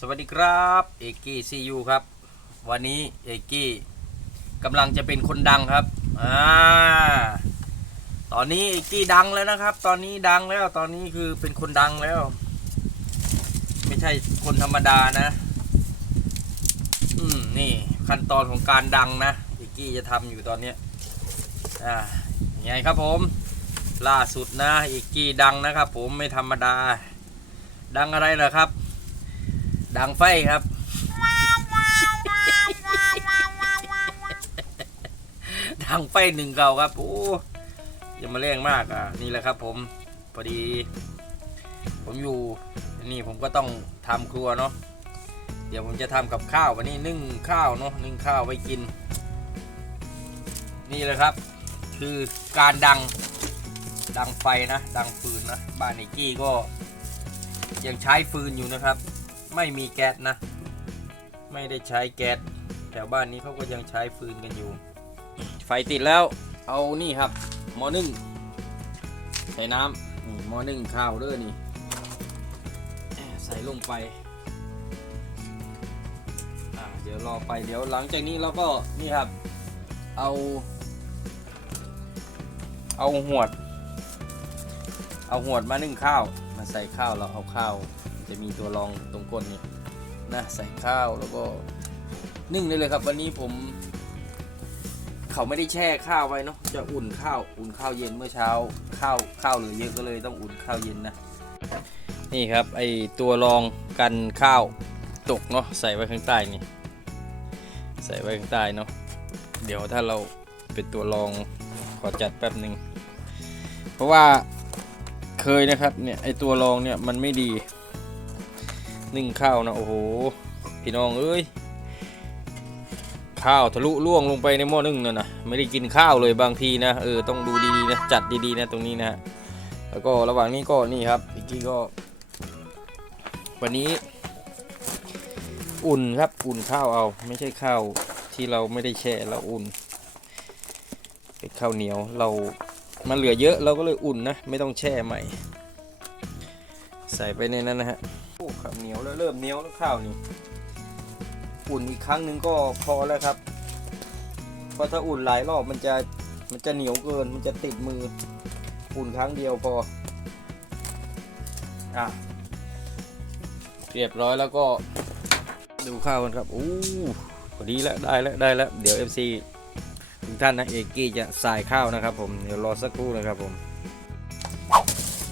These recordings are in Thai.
สวัสดีครับเอกกี้ซียูครับ วันนี้เอกกี้กำลังจะเป็นคนดังครับอ่าตอนนี้เอกกี้ดังแล้วนะครับ ตอนนี้ดังแล้วตอนนี้คือเป็นคนดังแล้ว ไม่ใช่คนธรรมดานะ อืมนี่ขั้นตอนของการดังนะเอกกี้จะทำอยู่ตอนนี้อ่าไงครับผม ล่าสุดนะเอกกี้ดังนะครับ ผมไม่ธรรมดา ดังอะไรเหรอครับ ดังไฟครับ ดังไฟหนึ่งเก่าครับ โอ้ยังมาเร่งมากอะ นี่แหละครับผมพอดี ผมอยู่นี่ผมก็ต้องทำครัวเนาะเดี๋ยวผมจะทำกับข้าววันนี้นึ่งข้าวเนาะนึ่งข้าวไว้กิน นี่เลยครับ คือการดังดังไฟนะ ดังฟืนนะบ้านไอกี้ก็ยังใช้ฟืนอยู่นะครับ ไม่มีแก๊สนะ ไม่ได้ใช้แก๊สแถวบ้านนี้เขาก็ยังใช้ฟืนกันอยู่ ไฟติดแล้วเอานี่ครับหม้อนึ่งใส่น้ำนี่หม้อนึ่งข้าวเด้อนี่ใส่ลงไปเดี๋ยวรอไปเดี๋ยวหลังจากนี้เราก็นี่ครับ เอา เอาหวด เอาหวดมานึ่งข้าว มาใส่ข้าวแล้วเอาข้าว จะมีตัวรองตรงก้นนี่นะใส่ข้าวแล้วก็นึ่งได้เลยครับ วันนี้ผม เขาไม่ได้แช่ข้าวไว้เนาะจะอุ่นข้าว อุ่นข้าวเย็นเมื่อเช้า ข้าวข้าวเหลือเยอะก็เลยต้องอุ่นข้าวเย็นนะนี่ครับไอตัวรองกันข้าวตกเนาะใส่ไว้ข้างใต้นี่ใส่ไว้ข้างใต้เนาะเดี๋ยวถ้าเราเป็นตัวรองขอจัดแป๊บหนึ่งเพราะว่าเคยนะครับเนี่ยไอตัวรองเนี่ยมันไม่ดี นึ่งข้าวนะโอ้โหพี่น้องเอ้ยข้าวทะลุล่วงลงไปในหม้อนึ่งนั่นนะไม่ได้กินข้าวเลยบางทีนะเออต้องดูดีๆนะจัดดีๆนะตรงนี้นะแล้วก็ระหว่างนี้ก็นี่ครับอีกกี้ก็ วันนี้ อุ่นครับอุ่นข้าวเอา ไม่ใช่ข้าวที่เราไม่ได้แช่เราอุ่นเป็นข้าวเหนียวเรามันเหลือเยอะเราก็เลยอุ่นนะ ไม่ต้องแช่ใหม่ ใส่ไปในนั้นนะฮะ อ้ข้าวเหนียวแล้วเริ่มเหนียวแล้วข้าวนี่อุ่นอีกครั้งหนึ่งก็พอแล้วครับเพราะถ้าอุ่นหลายรอบมันจะมันจะเหนียวเกินมันจะติดมืออุ่นครั้งเดียวพออะเรียบร้อยแล้วก็ดูข้าวกันครับอู้พอดีแล้วได้แล้วได้แล้วเดี๋ยว FC ทุกท่านนะเอกกี้จะใส่ข้าวนะครับ ผมเดี๋ยวรอสักครู่นะครับผม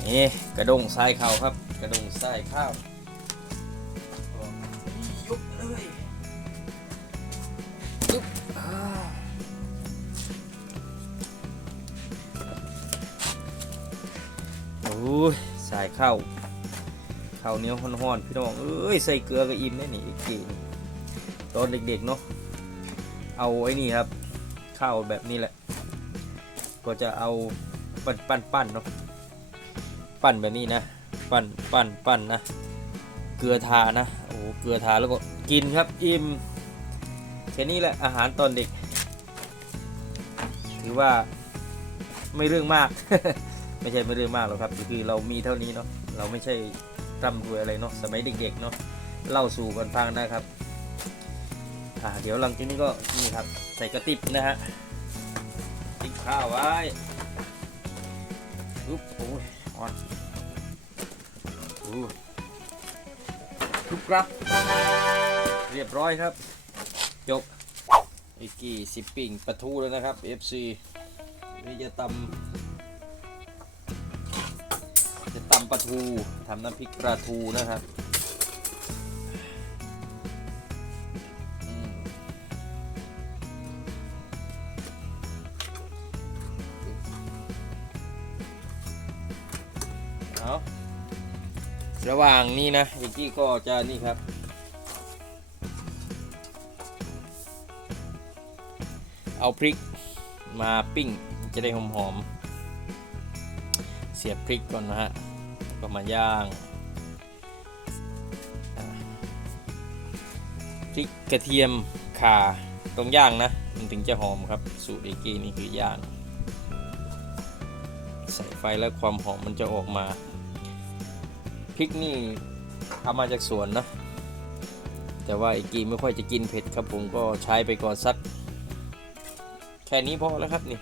นี่กระดงทรายข้าวครับ กระดงทรายข้าว อ้ยใส่ข้าวข้าวเหนียวฮ้อนๆพี่น้องเอ้ยใส่เกลือก็อิ่มได้นี่เกกี้ตอนเด็กๆเนาะเอาไอ้นี่ครับข้าวแบบนี้แหละ ก็จะเอาปั้นปั้นปั้นเนาะปั้นแบบนี้นะ ปั้นปั้นปั้นนะ เกลือทานะโอ้เกลือทาแล้วก็กินครับอิ่มแค่นี้แหละอาหารตอนเด็ก ถือว่าไม่เรื่องมาก ไม่ใช่ไม่เรื่องมากหรอกครับคือเรามีเท่านี้เนาะเราไม่ใช่ร่ำรวยอะไรเนาะสมัยเด็กๆเนาะเล่าสู่กันฟังนะครับอ่าเดี๋ยวหลังจากนี้ก็นี่ครับใส่กระติบนะฮะติบข้าวไว้อุ๊บโอ้ยอ่อนอู้ทุบครับ เรียบร้อยครับ จบไอ้กี่สิปปิ้งปลาทูแล้วนะครับ FC นี่จะตำำปลาทูทำน้ำพริกปลาทูนะครับเอาระหว่างนี้นะเอกกี้ก็จะนี่ครับ เอาพริกมาปิ้งจะได้หอมหอมๆเสียบพริกก่อนนะฮะ ก็มาย่างพริกกระเทียมข่าต้องย่างนะ มันถึงจะหอมครับ สูตรเอกกี้นี่คือย่าง ใส่ไฟแล้วความหอมมันจะออกมาพริกนี่เอามาจากสวนนะ แต่ว่าไอ้กีไม่ค่อยจะกินเผ็ดครับผมก็ใช้ไปก่อนสักแค่นี้พอแล้วครับนี่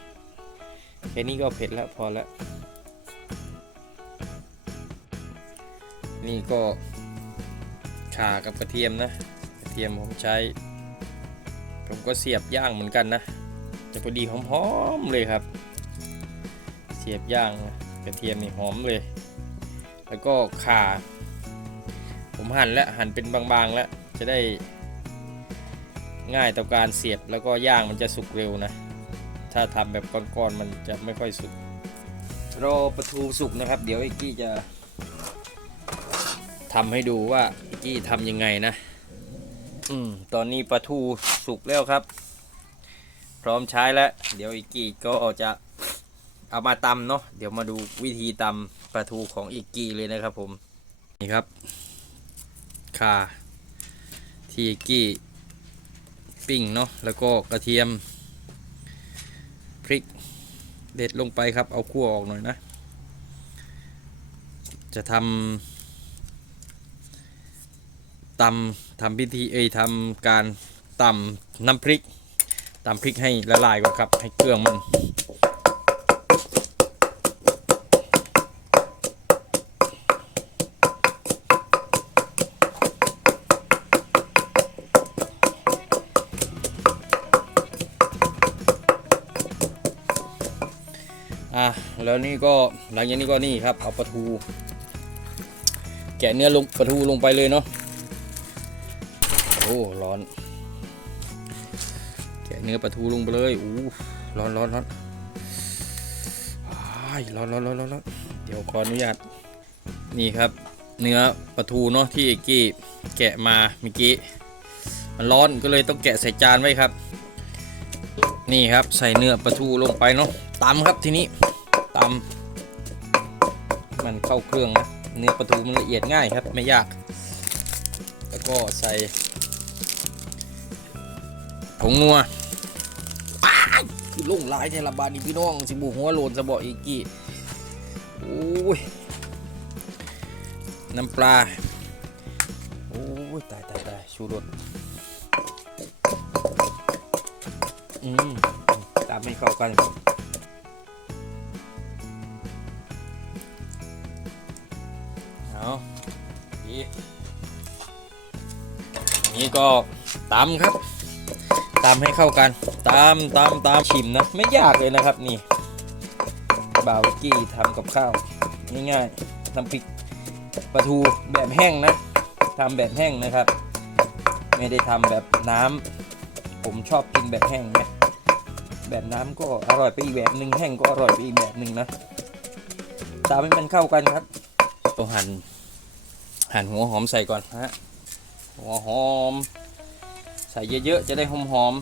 แค่นี้ก็เผ็ดแล้วพอแล้ว นี่ก็ข่ากับกระเทียมนะ กระเทียมผมใช้ ผมก็เสียบย่างเหมือนกันนะจะพอดีหอมๆเลยครับ เสียบย่างกระเทียมนี่หอมเลย แล้วก็ข่า ผมหั่นแล้วหั่นเป็นบางๆแล้วจะได้ง่ายต่อการเสียบแล้วก็ย่างมันจะสุกเร็วนะ ถ้าทำแบบก้อนๆมันจะไม่ค่อยสุกรอปลาทูสุกนะครับ เดี๋ยวไอ้กี้จะ ทำให้ดูว่าอ้กี้ทำยังไงนะ อืมตอนนี้ปลาทูสุกแล้วครับ พร้อมใช้แล้ว เดี๋ยวอีกกี้ก็จะเอามาตำเนาะเดี๋ยวมาดูวิธีตำปลาทูของอีกกี้เลยนะครับผมนี่ครับข่าที่อีกกี้ปิ้งเนาะแล้วก็กระเทียมพริกเด็ดลงไปครับ เอาคั่วออกหน่อยนะ จะทำ ตำทำพิธีเอ้ยทำการตำน้ำพริกตำพริกให้ละลายก่อนครับ ให้เครื่องมันอะแล้วนี่ก็หลังจากนี้ก็นี่ครับเอาปลาทู แกะเนื้อลงปลาทูลงไปเลยเนาะ อ้ร้อน แกะเนื้อปลาทูลงไปเลยอู้ร้อนร้อนร้อนร้อนร้อนร้อนร้อนร้อนเดี๋ยวขออนุญาตนี่ครับ เนื้อปลาทูเนาะที่เอกกี้แกะมาเมื่อกี้มันร้อนก็เลยต้องแกะใส่จานไว้ครับ นี่ครับใส่เนื้อปลาทูลงไปเนาะตำครับทีนี้ตำมันเข้าเครื่องนะเนื้อปลาทูมันละเอียดง่ายครับไม่ยาก แล้วก็ใส่ ผงนัวคือลุ่งหลายเทลบานี่พี่น้องสิบูหัวโลนสะบออีกกี้โอ้ยน้ำปลา โอ้ยตายตายตายชูรสอืมตามให้เข้ากันเอาดีนี่ก็ตำครับ ตำให้เข้ากันตำตำตำชิมนะ ไม่ยากเลยนะครับนี่บาวกี้ทำกับข้าวง่ายๆน้ำพริกปลาทูแบบแห้งนะทำแบบแห้งนะครับ ไม่ได้ทำแบบน้ำผมชอบกินแบบแห้งนะแบบน้ำก็อร่อยไปอีกแบบหนึ่งแห้งก็อร่อยไปอีกแบบหนึ่งนะตามให้มันเข้ากันครับต้องหั่นหั่นหัวหอมใส่ก่อนฮะหัวหอม ใส่เยอะๆ จะได้หอมหอม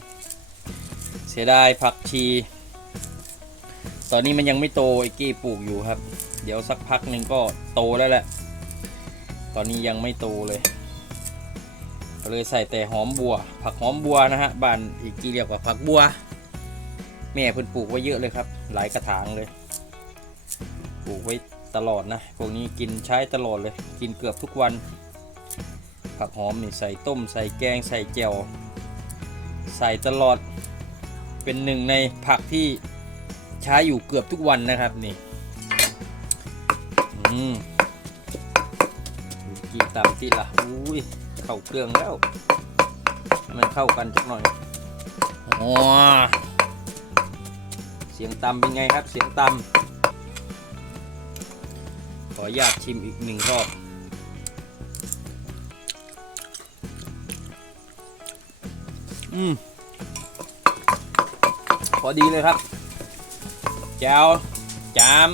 ๆ เสียดายผักชี ตอนนี้มันยังไม่โตไอ้กี้ปลูกอยู่ครับ เดี๋ยวสักพักหนึ่งก็โตแล้วแหละ ตอนนี้ยังไม่โตเลยก็เลยใส่แต่หอมบัว ผักหอมบัวนะฮะบ้านอีกกี้เรียกว่าผักบัว แม่เพิ่นปลูกไว้เยอะเลยครับ หลายกระถางเลย ปลูกไว้ตลอดนะพวกนี้กินใช้ตลอดเลย กินเกือบทุกวัน ผักหอมนี่ใส่ต้มใส่แกงใส่แจ่ว ใส่ตลอดเป็นหนึ่งในผักที่ใช้อยู่เกือบทุกวันนะครับนี่อืมกี่ตำที่ละอุ้ยเข้าเครื่องแล้ว มันเข้ากันจักหน่อยโอ๋อเสียงตำเป็นไงครับ เสียงตำขออนุญาตชิมอีกหนึ่งรอบ อืมพอดีเลยครับแจวจาม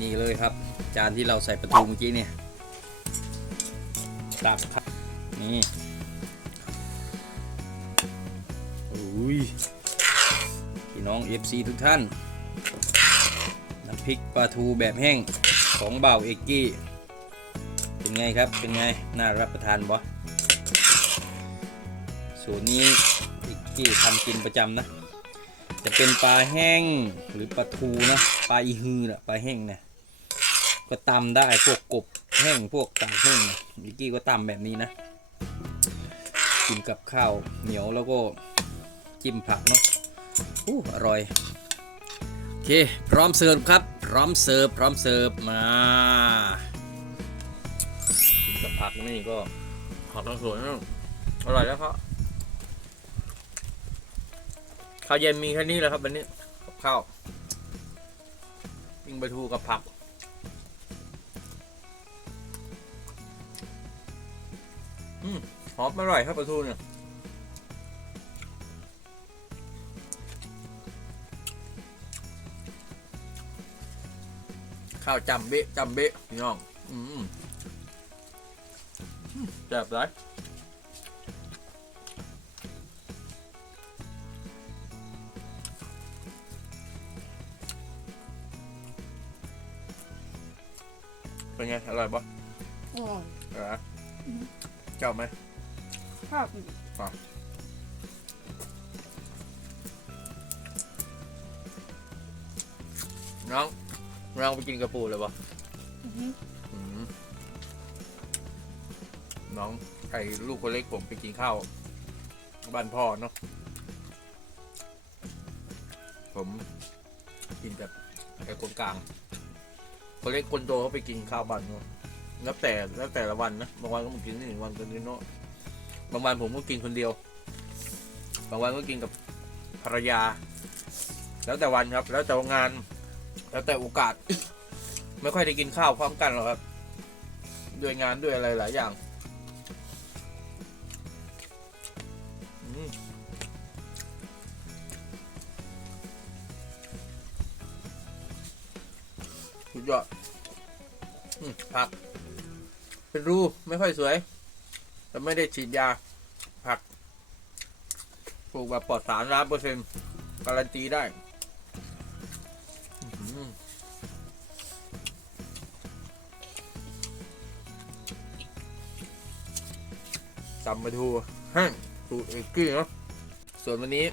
นี่เลยครับ จานที่เราใส่ประตูเมื่อกี้เนี่ยตักครับนี่อุ้ยพี่น้อง FC ทุกท่าน น้ำพริกปลาทูแบบแห้งของเบ่าเอกกี้ เป็นไงครับ เป็นไง น่ารับประทานบ่ สูตรนี้เอกกี้ทำกินประจำนะ จะเป็นปลาแห้งหรือปลาทูนะปลาอีฮือแหละปลาแห้งนะก็ตำได้พวกกบแห้งพวกตากแห้งมิกกี้ก็ตำแบบนี้นะ กินกับข้าวเหนียวแล้วก็จิ้มผักเนาะอู้อร่อยโอเคพร้อมเสิร์ฟครับ พร้อมเสิร์ฟพร้อมเสิร์ฟมากินกับผักนี่ก็ผักทั้งสวนอร่อยแล้วครับ ข้าวเย็นมีแค่นี้แหละครับวันนี้กับข้าวปิ้งปลาทูกับผัก อืมหอมอร่อยครับปลาทูเนี่ยข้าวจำเบะจำเบะพี่น้อง อืมแซ่บไร เป็นไง อร่อยปะอร่อยอร่อยนะเจ้าไหมชอบอยู่น้องน้องไปกินกระปูเลยปะอือฮึอืมน้องไอ้ลูกคนเล็กผมไปกินข้าวบ้านพ่อเนาะผมกินแบบไอ้คนกลาง คนเล็กคนโตเขาไปกินข้าวบ้านเนาะแล้วแต่แล้วแต่ละวันนะบางวันก็มกินหนึ่งวันก็กินเนาะบางวันผมก็กินคนเดียว บางวันก็กินกับภรรยา แล้วแต่วันครับ แล้วแต่งาน แล้วแต่โอกาส ไม่ค่อยได้กินข้าวพร้อมกันหรอกครับ ด้วยงานด้วยอะไรหลายอย่าง ยอดผัก เป็นรูไม่ค่อยสวยแต่ไม่ได้ฉีดยา ผักปลูกแบบปลอดสารร้อยเปอร์เซ็นต์การันตีได้ตำมาทูห้างสูตรเอกกี้เนาะส่วนวันนี้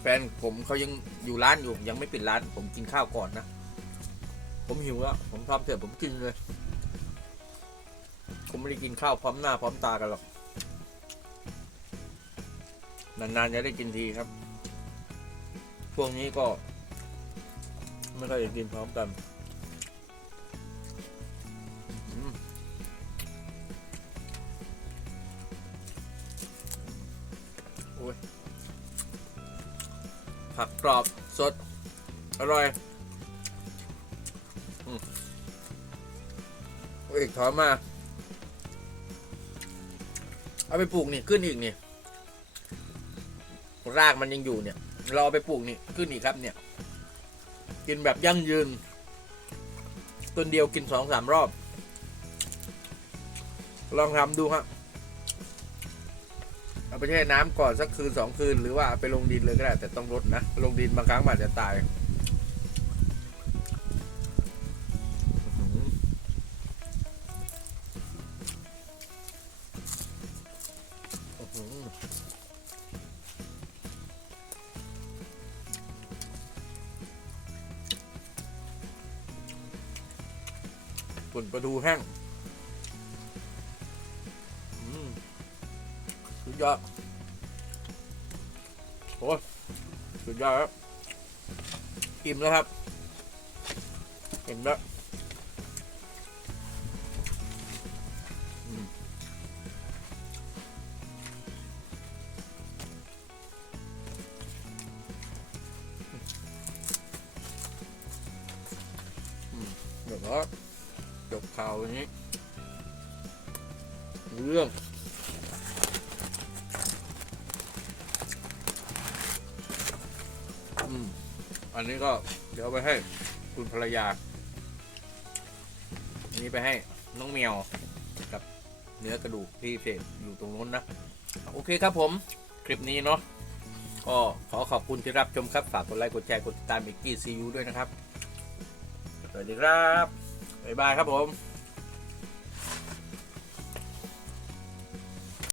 แฟนผมเขายังอยู่ร้านอยู่ยังไม่ปิดร้าน ผมกินข้าวก่อนนะ ผมหิวแล้ว ผมทำเสร็จผมกินเลย ผมไม่ได้กินข้าวพร้อมหน้าพร้อมตากันหรอก นานๆจะได้กินทีครับ ช่วงนี้ก็ ไม่ค่อยจะกินพร้อมกันผักกรอบ เอาอีกถอนมา เอาไปปลูกนี่ขึ้นอีกนี่รากมันยังอยู่เนี่ย เราเอาไปปลูกนี่ขึ้นอีกครับเนี่ย กินแบบยั่งยืนต้นเดียวกินสองสามรอบ ลองทำดูครับเอาไปแช่น้ำก่อนสักคืนสองคืนหรือว่าไปลงดินเลยก็ได้แต่ต้องรดนะ ลงดินบางครั้งมันอาจจะตาย ปุ่นปลาทูแห้งสุดยอดโอ้สุดยอดครับอิ่มแล้วครับเห็นแล้ว วันนี้เรื่องอืมอันนี้ก็เดี๋ยวไปให้คุณภรรยา อันนี้ไปให้น้องเมียวกับเนื้อกระดูกที่เศษอยู่ตรงนู้นนะ โอเคครับผม คลิปนี้เนาะก็ขอขอบคุณที่รับชมครับ ฝากกดไลค์ กดแชร์ กดติดตามเอกกี้ซียูด้วยนะครับ สวัสดีครับ บ๊ายบายครับผม